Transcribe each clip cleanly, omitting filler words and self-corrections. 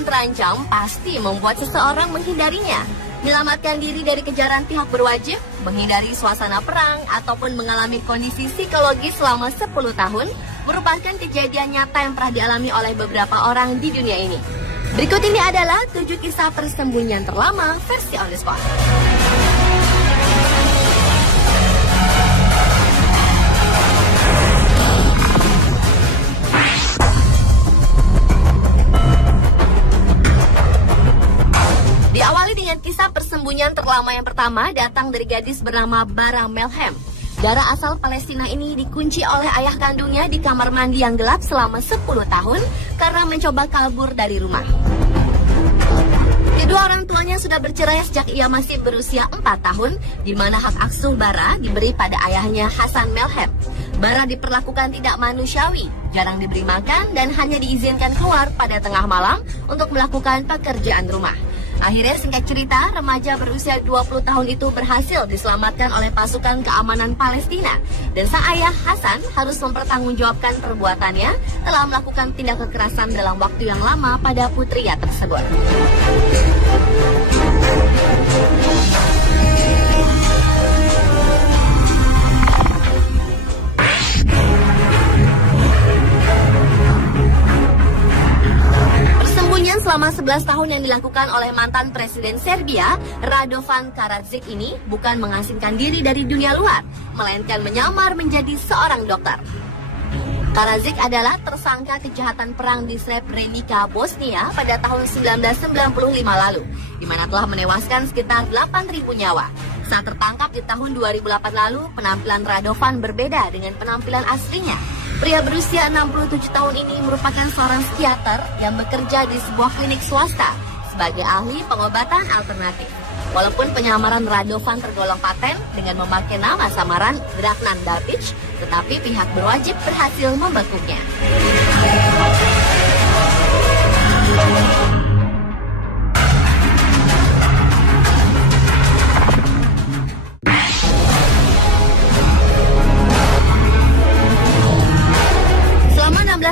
persembunyian terancam pasti membuat seseorang menghindarinya. Menyelamatkan diri dari kejaran pihak berwajib, menghindari suasana perang, ataupun mengalami kondisi psikologis selama 10 tahun merupakan kejadian nyata yang pernah dialami oleh beberapa orang di dunia ini. Berikut ini adalah 7 kisah persembunyian terlama versi On The Spot. Diawali dengan kisah persembunyian terlama yang pertama datang dari gadis bernama Bara Melhem. Dara asal Palestina ini dikunci oleh ayah kandungnya di kamar mandi yang gelap selama 10 tahun karena mencoba kabur dari rumah. Kedua orang tuanya sudah bercerai sejak ia masih berusia 4 tahun, di mana hak asuh Bara diberi pada ayahnya Hasan Melhem. Bara diperlakukan tidak manusiawi, jarang diberi makan, dan hanya diizinkan keluar pada tengah malam untuk melakukan pekerjaan rumah. Akhirnya singkat cerita, remaja berusia 20 tahun itu berhasil diselamatkan oleh pasukan keamanan Palestina. Dan sang ayah Hasan harus mempertanggungjawabkan perbuatannya telah melakukan tindak kekerasan dalam waktu yang lama pada putria tersebut. Selama 11 tahun yang dilakukan oleh mantan Presiden Serbia, Radovan Karadzic ini bukan mengasingkan diri dari dunia luar, melainkan menyamar menjadi seorang dokter. Karadzic adalah tersangka kejahatan perang di Srebrenica, Bosnia pada tahun 1995 lalu, di mana telah menewaskan sekitar 8.000 nyawa. Saat tertangkap di tahun 2008 lalu, penampilan Radovan berbeda dengan penampilan aslinya. Pria berusia 67 tahun ini merupakan seorang psikiater yang bekerja di sebuah klinik swasta sebagai ahli pengobatan alternatif. Walaupun penyamaran Radovan tergolong paten dengan memakai nama samaran Dragnan Davic, tetapi pihak berwajib berhasil membekuknya.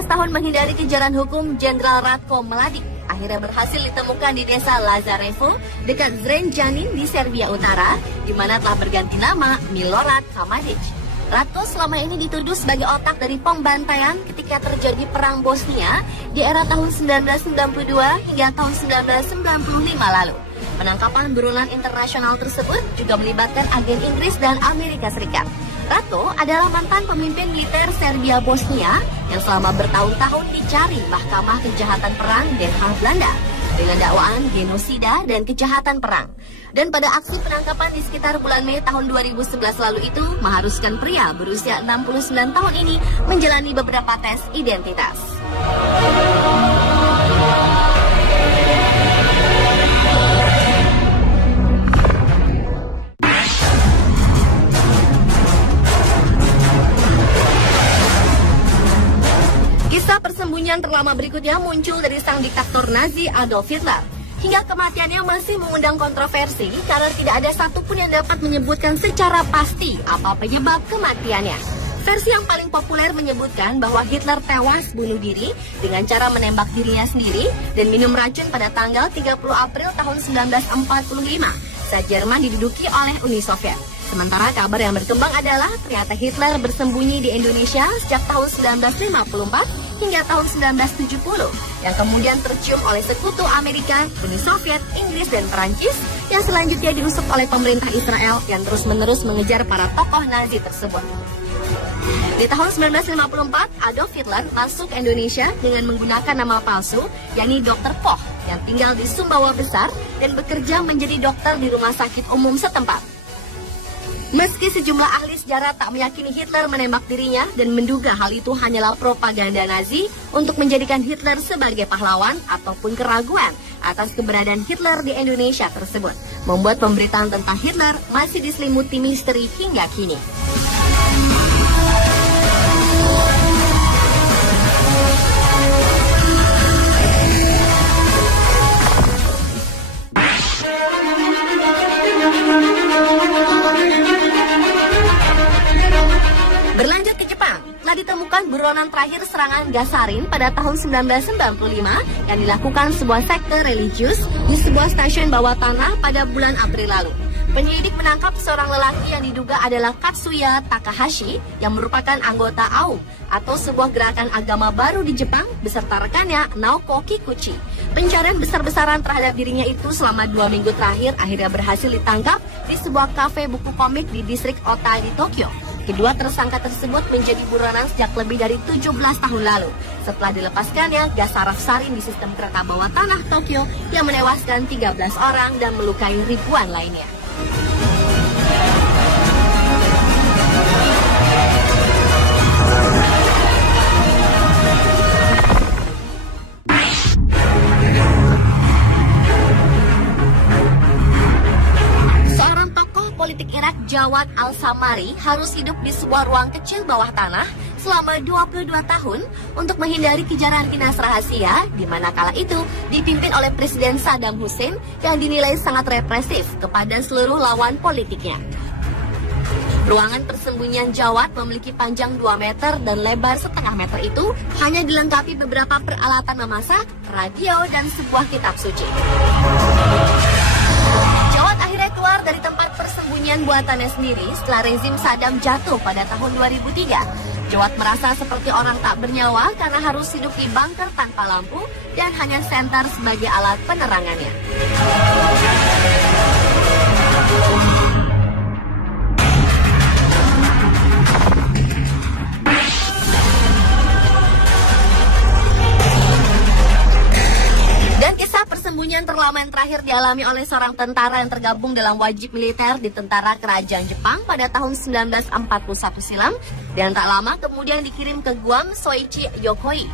Tahun menghindari kejaran hukum, Jenderal Ratko Mladic akhirnya berhasil ditemukan di desa Lazarevo dekat Zrenjanin di Serbia Utara, di mana telah berganti nama Milorad Kamadic. Ratko selama ini dituduh sebagai otak dari pembantaian ketika terjadi perang Bosnia di era tahun 1992 hingga tahun 1995 lalu. Penangkapan buronan internasional tersebut juga melibatkan agen Inggris dan Amerika Serikat. Ratko adalah mantan pemimpin militer Serbia Bosnia yang selama bertahun-tahun dicari Mahkamah Kejahatan Perang Den Haag Belanda dengan dakwaan genosida dan kejahatan perang. Dan pada aksi penangkapan di sekitar bulan Mei tahun 2011 lalu itu mengharuskan pria berusia 69 tahun ini menjalani beberapa tes identitas. Kisah persembunyian terlama berikutnya muncul dari sang diktator Nazi Adolf Hitler. Hingga kematiannya masih mengundang kontroversi karena tidak ada satupun yang dapat menyebutkan secara pasti apa penyebab kematiannya. Versi yang paling populer menyebutkan bahwa Hitler tewas bunuh diri dengan cara menembak dirinya sendiri dan minum racun pada tanggal 30 April tahun 1945 saat Jerman diduduki oleh Uni Soviet. Sementara kabar yang berkembang adalah ternyata Hitler bersembunyi di Indonesia sejak tahun 1954 hingga tahun 1970 yang kemudian tercium oleh sekutu Amerika, Uni Soviet, Inggris, dan Perancis yang selanjutnya diusut oleh pemerintah Israel yang terus-menerus mengejar para tokoh Nazi tersebut. Di tahun 1954, Adolf Hitler masuk Indonesia dengan menggunakan nama palsu, yakni Dr. Poch, yang tinggal di Sumbawa Besar dan bekerja menjadi dokter di rumah sakit umum setempat. Meski sejumlah ahli sejarah tak meyakini Hitler menembak dirinya dan menduga hal itu hanyalah propaganda Nazi untuk menjadikan Hitler sebagai pahlawan ataupun keraguan atas keberadaan Hitler di Indonesia tersebut, membuat pemberitaan tentang Hitler masih diselimuti misteri hingga kini. Berlanjut ke Jepang, Setelah ditemukan buronan terakhir serangan Gasarin pada tahun 1995 yang dilakukan sebuah sekte religius di sebuah stasiun bawah tanah pada bulan April lalu. Penyelidik menangkap seorang lelaki yang diduga adalah Katsuya Takahashi yang merupakan anggota AUM atau sebuah gerakan agama baru di Jepang beserta rekannya Naoko Kikuchi. Pencarian besar-besaran terhadap dirinya itu selama 2 minggu terakhir akhirnya berhasil ditangkap di sebuah kafe buku komik di distrik Ota di Tokyo. Kedua tersangka tersebut menjadi buronan sejak lebih dari 17 tahun lalu. Setelah dilepaskannya gas saraf sarin di sistem kereta bawah tanah Tokyo yang menewaskan 13 orang dan melukai ribuan lainnya. Politik Irak Jawad Al-Samari harus hidup di sebuah ruang kecil bawah tanah selama 22 tahun untuk menghindari kejaran dinas rahasia di mana kala itu dipimpin oleh Presiden Saddam Hussein yang dinilai sangat represif kepada seluruh lawan politiknya. Ruangan persembunyian Jawad memiliki panjang 2 meter dan lebar setengah meter itu hanya dilengkapi beberapa peralatan memasak, radio, dan sebuah kitab suci. Jawad akhirnya keluar dari tempat persembunyian buatannya sendiri setelah rezim Saddam jatuh pada tahun 2003. Jawad merasa seperti orang tak bernyawa karena harus hidup di bunker tanpa lampu dan hanya senter sebagai alat penerangannya. Persembunyian terlama yang terakhir dialami oleh seorang tentara yang tergabung dalam wajib militer di tentara kerajaan Jepang pada tahun 1941 silam dan tak lama kemudian dikirim ke Guam Soichi Yokoi.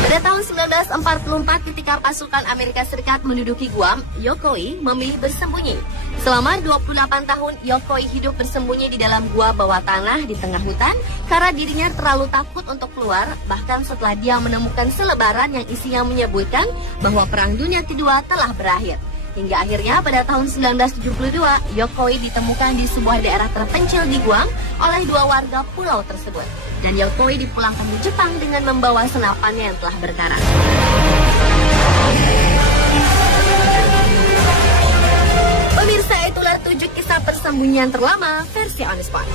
Pada tahun 1944 ketika pasukan Amerika Serikat menduduki Guam, Yokoi memilih bersembunyi. Selama 28 tahun, Yokoi hidup bersembunyi di dalam gua bawah tanah di tengah hutan karena dirinya terlalu takut untuk keluar, bahkan setelah dia menemukan selebaran yang isinya menyebutkan bahwa Perang Dunia Kedua telah berakhir. Hingga akhirnya pada tahun 1972, Yokoi ditemukan di sebuah daerah terpencil di Guam oleh 2 warga pulau tersebut. Dan Yokoi dipulangkan ke Jepang dengan membawa senapannya yang telah berkarat. Pemirsa, itulah 7 kisah persembunyian terlama versi On The Spot.